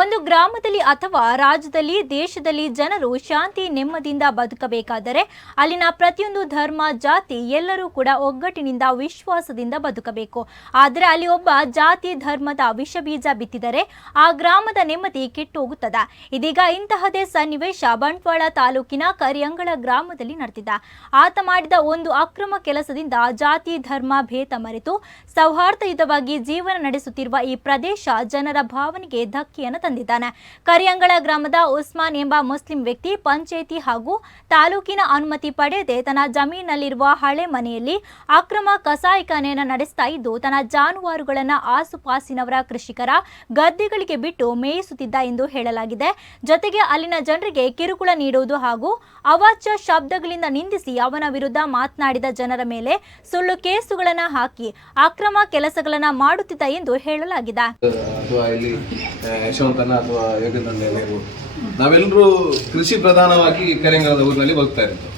ಒಂದು ಗ್ರಾಮದಲ್ಲಿ ಅಥವಾ ರಾಜ್ಯದಲ್ಲಿ, ದೇಶದಲ್ಲಿ ಜನರು ಶಾಂತಿ, ನೆಮ್ಮದಿಯಿಂದ ಬದುಕಬೇಕಾದರೆ ಅಲ್ಲಿನ ಪ್ರತಿಯೊಂದು ಧರ್ಮ, ಜಾತಿ ಎಲ್ಲರೂ ಕೂಡ ಒಗ್ಗಟ್ಟಿನಿಂದ ವಿಶ್ವಾಸದಿಂದ ಬದುಕಬೇಕು. ಆದರೆ ಅಲ್ಲಿ ಒಬ್ಬ ಜಾತಿ, ಧರ್ಮದ ವಿಷ ಬೀಜ ಬಿತ್ತಿದರೆ ಆ ಗ್ರಾಮದ ನೆಮ್ಮದಿ ಕೆಟ್ಟೋಗುತ್ತದೆ. ಇದೀಗ ಇಂತಹದೇ ಸನ್ನಿವೇಶ ಬಂಟ್ವಾಳ ತಾಲೂಕಿನ ಕರಿಯಂಗಳ ಗ್ರಾಮದಲ್ಲಿ ನಡೆದಿದೆ. ಆತ ಮಾಡಿದ ಒಂದು ಅಕ್ರಮ ಕೆಲಸದಿಂದ ಜಾತಿ, ಧರ್ಮ ಭೇದ ಮರೆತು ಸೌಹಾರ್ದಯುತವಾಗಿ ಜೀವನ ನಡೆಸುತ್ತಿರುವ ಈ ಪ್ರದೇಶ ಜನರ ಭಾವನೆಗೆ ಧಕ್ಕೆಯನ್ನು ತಂದಿದ್ದಾನೆ. ಕರಿಯಂಗಳ ಗ್ರಾಮದ ಉಸ್ಮಾನ್ ಎಂಬ ಮುಸ್ಲಿಂ ವ್ಯಕ್ತಿ ಪಂಚಾಯಿತಿ ಹಾಗೂ ತಾಲೂಕಿನ ಅನುಮತಿ ಪಡೆಯದೆ ತನ್ನ ಜಮೀನಲ್ಲಿರುವ ಹಳೆ ಮನೆಯಲ್ಲಿ ಅಕ್ರಮ ಕಸಾಯಿಖಾನೆಯನ್ನು ನಡೆಸ್ತಾ ಇದ್ದು, ತನ್ನ ಜಾನುವಾರುಗಳನ್ನು ಆಸುಪಾಸಿನವರ ಕೃಷಿಕರ ಗದ್ದೆಗಳಿಗೆ ಬಿಟ್ಟು ಮೇಯಿಸುತ್ತಿದ್ದ ಎಂದು ಹೇಳಲಾಗಿದೆ. ಜೊತೆಗೆ ಅಲ್ಲಿನ ಜನರಿಗೆ ಕಿರುಕುಳ ನೀಡುವುದು ಹಾಗೂ ಅವಾಚ್ಯ ಶಬ್ದಗಳಿಂದ ನಿಂದಿಸಿ ಅವನ ವಿರುದ್ಧ ಮಾತನಾಡಿದ ಜನರ ಮೇಲೆ ಸುಳ್ಳು ಕೇಸುಗಳನ್ನು ಹಾಕಿ ಅಕ್ರಮ ಕೆಲಸಗಳನ್ನು ಮಾಡುತ್ತಿದ್ದ ಎಂದು ಹೇಳಲಾಗಿದೆ. ಯಶವಂತನ ಅಥವಾ ಯೋಗೇಂದ್ರನ ಇರ್ಬೋದು ನಾವೆಲ್ಲರೂ ಕೃಷಿ ಪ್ರಧಾನವಾಗಿ ಕರೆಂಗಲದ ಊರಿನಲ್ಲಿ ಬದುಕ್ತಾ ಇರೋದು.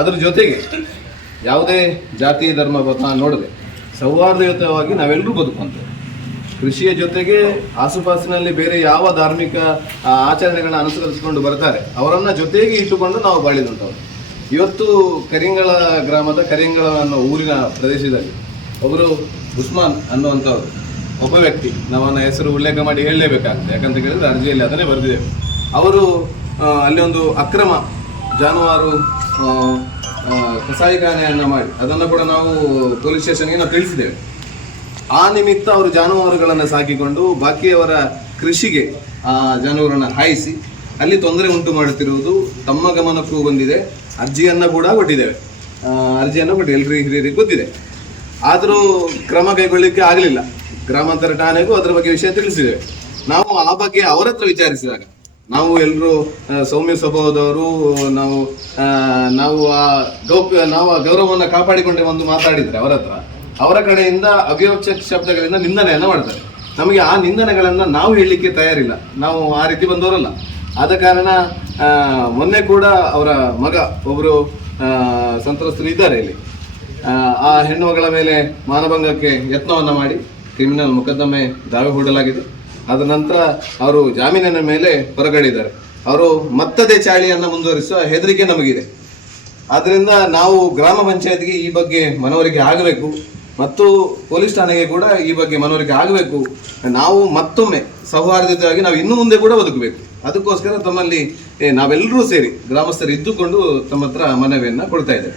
ಅದ್ರ ಜೊತೆಗೆ ಯಾವುದೇ ಜಾತಿ, ಧರ್ಮ ಬತ್ತ ನೋಡದೆ ಸೌಹಾರ್ದಯುತವಾಗಿ ನಾವೆಲ್ಲರೂ ಬದುಕುವಂಥದ್ದು. ಕೃಷಿಯ ಜೊತೆಗೆ ಆಸುಪಾಸಿನಲ್ಲಿ ಬೇರೆ ಯಾವ ಧಾರ್ಮಿಕ ಆಚರಣೆಗಳನ್ನ ಅನುಸರಿಸಿಕೊಂಡು ಬರ್ತಾರೆ, ಅವರನ್ನ ಜೊತೆಗೆ ಇಟ್ಟುಕೊಂಡು ನಾವು ಬಾಳಿದಂಥವ್ರು. ಇವತ್ತು ಕರಿಂಗಳ ಗ್ರಾಮದ ಕರಿಂಗಳ ಅನ್ನೋ ಊರಿನ ಪ್ರದೇಶದಲ್ಲಿ ಒಬ್ಬರು ಉಸ್ಮಾನ್ ಅನ್ನುವಂಥವ್ರು ಒಬ್ಬ ವ್ಯಕ್ತಿ ನಾವನ್ನ ಹೆಸರು ಉಲ್ಲೇಖ ಮಾಡಿ ಹೇಳಲೇಬೇಕಾಗ್ತದೆ. ಯಾಕಂತ ಕೇಳಿದ್ರೆ ಅರ್ಜಿಯಲ್ಲಿ ಅದನ್ನೇ ಬರೆದಿದೆ. ಅವರು ಅಲ್ಲಿ ಒಂದು ಅಕ್ರಮ ಜಾನುವಾರು ಆ, ಮಾಡಿ ಅದನ್ನು ಕೂಡ ನಾವು ಪೊಲೀಸ್ ಸ್ಟೇಷನ್ಗೆ ನಾವು ತಿಳಿಸಿದ್ದೇವೆ. ಆ ನಿಮಿತ್ತ ಅವರು ಜಾನುವಾರುಗಳನ್ನು ಸಾಕಿಕೊಂಡು ಬಾಕಿಯವರ ಕೃಷಿಗೆ ಆ ಜಾನುವಾರನ್ನು ಹಾಯಿಸಿ ಅಲ್ಲಿ ತೊಂದರೆ ಉಂಟು ಮಾಡುತ್ತಿರುವುದು ತಮ್ಮ ಗಮನಕ್ಕೂ ಬಂದಿದೆ. ಅರ್ಜಿಯನ್ನು ಕೂಡ ಕೊಟ್ಟಿದ್ದೇವೆ. ಅರ್ಜಿಯನ್ನು ಕೊಟ್ಟಿದೆ ಎಲ್ಲರಿಗೂ ಹಿರಿಯರಿಗೆ ಗೊತ್ತಿದೆ. ಆದರೂ ಕ್ರಮ ಕೈಗೊಳ್ಳಲಿಕ್ಕೆ ಆಗಲಿಲ್ಲ. ಗ್ರಾಮಾಂತರ ಠಾಣೆಗೂ ಅದರ ಬಗ್ಗೆ ವಿಷಯ ತಿಳಿಸಿದೆ. ನಾವು ಆ ಬಗ್ಗೆ ಅವರ ಹತ್ರ ವಿಚಾರಿಸಿದಾಗ ನಾವು ಎಲ್ಲರೂ ಸೌಮ್ಯ ಸ್ವಭಾವದವರು ನಾವು ನಾವು ಆ ಗೌಪ್ಯ ನಾವು ಆ ಗೌರವವನ್ನು ಕಾಪಾಡಿಕೊಂಡೆ ಒಂದು ಮಾತಾಡಿದ್ರೆ ಅವರ ಹತ್ರ ಅವರ ಕಡೆಯಿಂದ ಅವ್ಯವಚಕ ಶಬ್ದಗಳಿಂದ ನಿಂದನೆಯನ್ನು ಮಾಡ್ತಾರೆ. ನಮಗೆ ಆ ನಿಂದನೆಗಳನ್ನು ನಾವು ಹೇಳಲಿಕ್ಕೆ ತಯಾರಿಲ್ಲ. ನಾವು ಆ ರೀತಿ ಬಂದವರಲ್ಲ. ಆದ ಕಾರಣ ಮೊನ್ನೆ ಕೂಡ ಅವರ ಮಗ ಒಬ್ಬರು ಸಂತ್ರಸ್ತರು ಇದ್ದಾರೆ ಇಲ್ಲಿ. ಆ, ಆ ಹೆಣ್ಣು ಮಗಳ ಮೇಲೆ ಮಾನಭಂಗಕ್ಕೆ ಯತ್ನವನ್ನು ಮಾಡಿ ಕ್ರಿಮಿನಲ್ ಮೊಕದ್ದಮೆ ದಾವೆ ಹೂಡಲಾಗಿದೆ. ಅದ ನಂತರ ಅವರು ಜಾಮೀನಿನ ಮೇಲೆ ಹೊರಗಡೆ ಇದ್ದಾರೆ ಅವರು ಮತ್ತದೇ ಚಾಳಿಯನ್ನು ಮುಂದುವರಿಸುವ ಹೆದರಿಕೆ ನಮಗಿದೆ. ಆದ್ದರಿಂದ ನಾವು ಗ್ರಾಮ ಪಂಚಾಯತ್ಗೆ ಈ ಬಗ್ಗೆ ಮನವರಿಕೆ ಆಗಬೇಕು ಮತ್ತು ಪೊಲೀಸ್ ಠಾಣೆಗೆ ಕೂಡ ಈ ಬಗ್ಗೆ ಮನವರಿಕೆ ಆಗಬೇಕು. ನಾವು ಮತ್ತೊಮ್ಮೆ ಸೌಹಾರ್ದತೆಯಾಗಿ ನಾವು ಇನ್ನು ಮುಂದೆ ಕೂಡ ಬದುಕಬೇಕು. ಅದಕ್ಕೋಸ್ಕರ ತಮ್ಮಲ್ಲಿ ನಾವೆಲ್ಲರೂ ಸೇರಿ ಗ್ರಾಮಸ್ಥರು ಇದ್ದುಕೊಂಡು ತಮ್ಮ ಹತ್ರ ಮನವಿಯನ್ನು ಕೊಡ್ತಾ ಇದ್ದೇವೆ.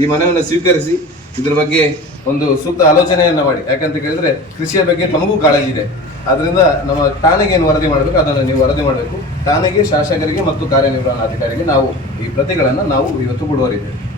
ಈ ಮನವಿಯನ್ನು ಸ್ವೀಕರಿಸಿ ಇದ್ರ ಬಗ್ಗೆ ಒಂದು ಸೂಕ್ತ ಆಲೋಚನೆಯನ್ನ ಮಾಡಿ. ಯಾಕಂತ ಕೇಳಿದ್ರೆ ಕೃಷಿಯ ಬಗ್ಗೆ ತಮಗೂ ಕಾಳಜಿ ಇದೆ. ಅದರಿಂದ ನಮ್ಮ ಠಾಣೆಗೆ ಏನು ವರದಿ ಮಾಡಬೇಕು, ಅದನ್ನು ನೀವು ವರದಿ ಮಾಡಬೇಕು. ಠಾಣೆಗೆ, ಶಾಸಕರಿಗೆ ಮತ್ತು ಕಾರ್ಯನಿರ್ವಹಣಾಧಿಕಾರಿಗೆ ನಾವು ಈ ಪ್ರತಿಗಳನ್ನು ನಾವು ಇವತ್ತು ಕೊಡುವರಿದ್ದೇವೆ.